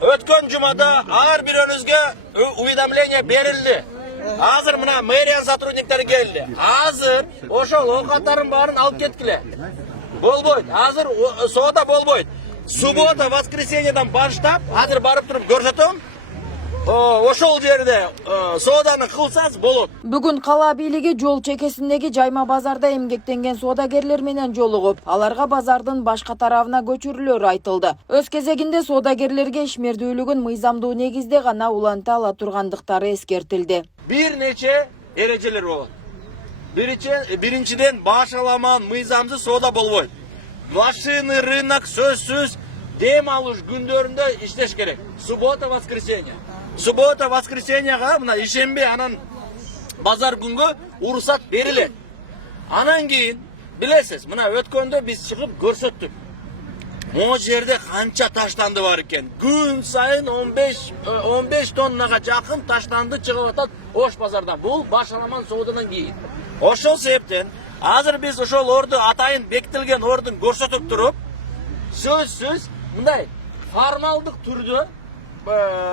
Өткен жұмада ар birönüzge уведомление berildi. Hazır mına meriya сотрудниктері geldi. Hazır oşol ovqattарын барын алып кеткиле. Болбойт. Hazır soda болбойт. Суббота, воскресеньеден баштап, hazır барып туруп көрсөтөм. Ошол жерде соданы кылсаңыз болот. Бүгүн кала бийлиги жол чекесиндеги жайма базарда эмгектенген соодагерлер менен жолугуп, аларга базардын башка тарабына көчүрүлөрү айтылды. Өз кезегинде соодагерлерге ишмердүүлүгүн мыйзамдуу негизде гана уланта ала тургандыктары эскертилди. Bir neçe ereceler болот. Биринчиден башаламан мыйзамсыз соода болбойт. Машины, рынок сөзсүз дем алыш күндөрүндө иштеш керек. Суббота, воскресенье. Суббота, воскресеньега мына ишембе анан базар күнгө уруксат берилет. Анан кийин билесиз, мына өткөндө биз чыгып көрсөттүк. Могу жерде канча таштанды бар экен. Күн сайын 15 тоннага жакын таштанды чыгып атат Ош базардан. Бул башаламан соодадан кийин. Ошол себептен азыр биз ошол орду атайын бекитилген ордун көрсөтүп туруп, сөзсүз мындай формалдык түрдө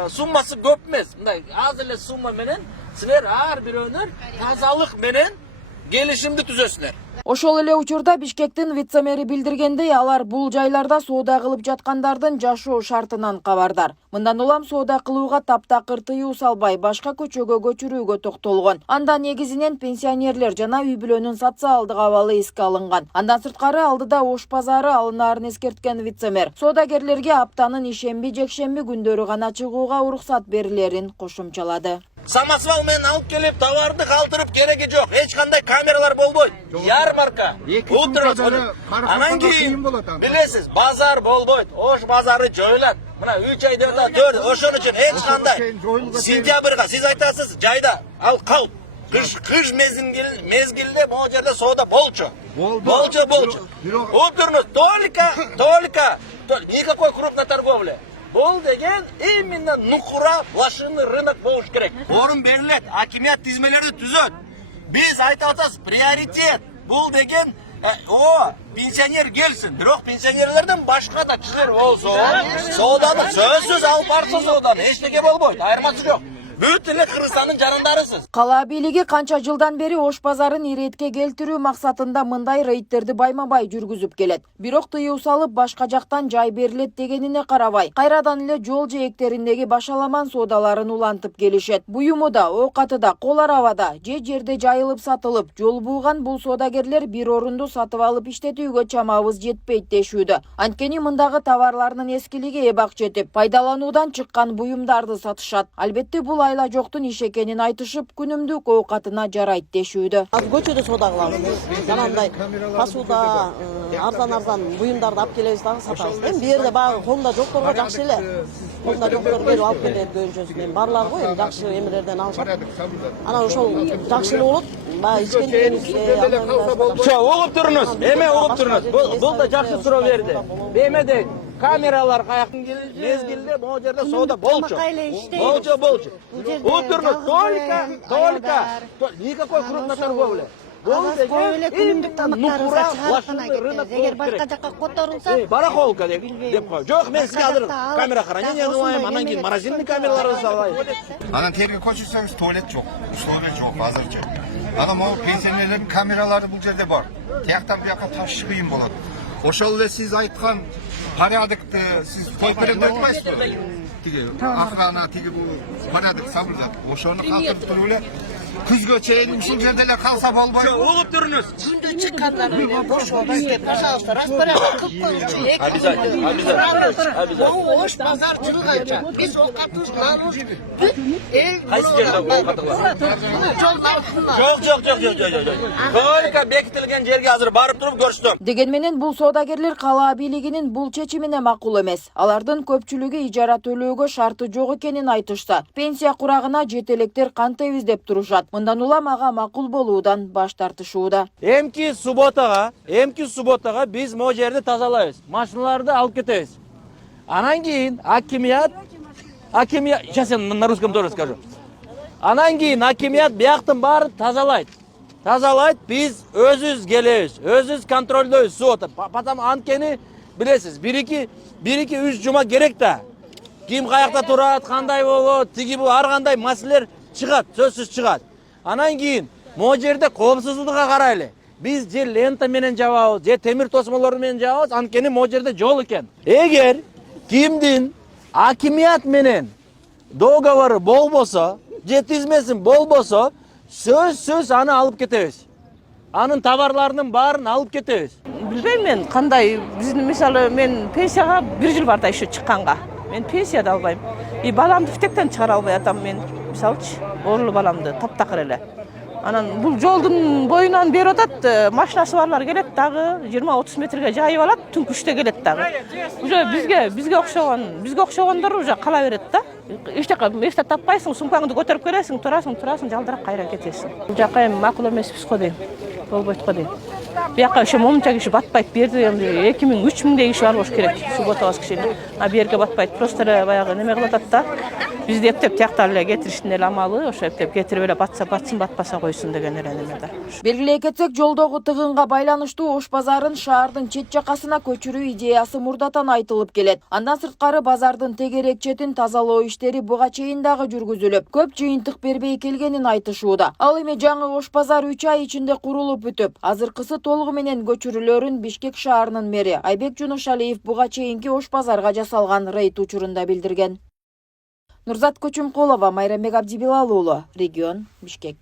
суммасы көп эмес. Мындай аз эле сумма менен силер ар бирөөнөр тазалык менен келишимди түзөсүңөр. Ошол эле учурда Бишкектин вице-мэри билдиргендей, алар бул жайларда соода кылып жаткандардын жашоо шартынан кабардар. Мындан улам соода кылууга таптакыр тыюу салбай, башка көчөгө көчүрүүгө токтолгон. Анда негизинен пенсионерлер жана үй бүлөнүн социалдык абалы эске алынган. Андан сырткары алдыда Ош базары алынаарын эскерткен вице-мэр соодагерлерге аптанын ишемби, жекшемби күндөрү гана чыгууга уруксат берилерин кошумчалады. Самосвал менен алып келип, товарды калтырып кереги жок. Эч кандай камералар болбойт. Ярмарка. Анан кийин билесиз, базар болбойт. Ош базары жоюлат. Мына 3 айда 4, ошон үчүн эч кандай сентябрга сиз айтасыз, жайда ал калп. Кыш мезгилде могу жерде соода болчу. Болчу. Отурунуз, только никакой крупной торговли. Бул деген именно нукура, блошиный рынок болуш керек. Орун берилет, акимият тизмелерди түзөт. Биз айтып атабыз, приоритет. Бул деген пенсионер келсин. Бирок пенсионерлерден башка да кишилер болсо, сооданы сөзсүз алып барса сооданы эчтеке болбойт, айырмасы жок. Бүт эле Кыргызстандын жарандарысыз. Кала бийлиги канча жылдан бери Ош базарын иретке келтирүү максатында мындай рейдтерди байма-бай жүргүзүп келет. Бирок тыюу салып башка жактан жай берилет дегенине карабай, кайрадан эле жол жээктериндеги башаламан соодаларын улантып келишет. Буюму да, оокаты да кол арабада же жерде жайылып сатылып, жол бууган бул соодагерлер бир орунду сатып алып иштетүүгө чамабыз жетпейт дешүүдө. Анткени мындагы товарлардын эскилиги эбак жетип, пайдалануудан чыккан буюмдарды сатышат. Албетте бул айла жоктун иш экенин айтышып, күнүмдүк оокатына жарайт дешүүдө. Az көчөдө соода кылабыз. Жанагындай посуда, арзан буюмдарды алып келебиз дагы сатабыз. Эми бу жерде баягы колунда жокторго жакшы эле. Колунда жоктор келип алып кетет көбүнчөсү. Барлар го эми жакшы эмелерден алышат. Анан ошол жакшы эле болот. Баягы ичкендигибизге Угуп туруңуз. Эме угуп туруңуз. Бул да жакшы суроо берди. Эмеде камералар каяк мезгилде могу жерде соода болчу. Болчу. Утурнуз, только никакой крупной торговли. Бул деген нукура, блошиный рынок болуш керек. Которулса, барахолка деп кой. Жок, мен сизге азыр камера хранение кылайм, анан кийин морозильный камераларды салайм. Анан терге көчүрсөңүз туалет жок, условия жок азырча. Анан могу пенсионерлердин камералары бул жерде бар. Тияктан бияка ташыш кыйын болот. Ошол эле сиз айткан порядокты сиз той перемде айтпайсызбы? Тиги ахана тиги бул порядок сабылат. Ошону калтырып туруп эле күзгө чейин ушул жерде эле калса болбойбу? Угуп туруңуз. күндө чыккандан эле бошоо бизге, пожалуйста, распорядок кылып коюңузчу. Обязательно. Ош базар чыгганча биз оокатыбыз, наныбыз бүт эл Кайсы жерде оокаты бар? Жок. Только бекитилген жерге азыр барып туруп көрсөтөм. Деген менен бул соодагерлер кала бийлигинин бул чечимине макул эмес. Алардын көпчүлүгү ижара төлөөгө шарты жок экенин айтышса, пенсия курагына жетелектер кантебиз деп турушат. Мындан улам ага макул болуудан баш тартышууда. Эмки субботага биз могу жерди тазалайбыз. Машиналарды алып кетебиз. Анан кийин акимият, сейчас я на русском тоже скажу. Анан кийин акимият бияктын баарын тазалайт, биз өзүбүз келебиз, өзүбүз контролдойбуз сууну. Потому анткени билесиз, 1-2-3 жума керек да. ким каякта турат, кандай болот, тиги бул ар кандай маселелер чыгат, сөзсүз чыгат. Анан кийин могу жерде коопсуздукка карайлы. Биз же лента менен жабабыз, же темир тосмолор менен жабабыз, анткени могу жерде жол экен. Эгер кимдин акимият менен договору болбосо, же тизмесин болбосо, сөзсүз аны алып кетебиз. Анын товарларынын баарын алып кетебиз. Билбейм мен кандай, биздин мисалы мен пенсияга 1 жыл барда еще чыкканга. Мен пенсия да албайм. И баламды втектен чыгара албай атам мен. Мисалчы, орлуу баламды таптакыр эле. Анан бул жолдун боюнан бери атат, машинасы барлар келет дагы 20-30 метрге жайып алат, түнкү 3-те келет дагы. Уже бизге окшогондор уже кала берет да. Эчтеке месте таппайсың, сумкаңды көтөрүп келесиң, турасың, жалдырак кайра кетесиң. Бул жака эми макул эмеспиз го дейм. Болбойт го дейм. Бияка ошо момунча киши батпайт, берди эми 2000-3000 киши бар болуш керек. Субботабыз кишини. А берге батпайт, просто эле баягы неме кылып атат да. Бизди эптеп тияктан эле кетириштин эле амалы, ошо эптеп кетирип эле батса батсын, батпаса койсун деген эле неме да. Белгилей кетсек, жолдогу тыгынга байланыштуу Ош базарын шаардын чет жакасына көчүрүү идеясы мурдатан айтылып келет. Андан сырткары базардын тегерек четин тазалоо иштери буга чейин дагы жүргүзүлүп, көп жыйынтык бербей келгенин айтышууда. Ал эми жаңы Ош базар 3 ай ичинде курулуп бүтүп, азыркысы толугу менен көчүрүлөрүн Бишкек шаарынын мэри Айбек Жунушалиев буга чейинки Ош базарга жасалган рейд учурунда билдирген. Нурзат Көчүмкулова, Майрамбек Абдибилал уулу, Регион, Бишкек.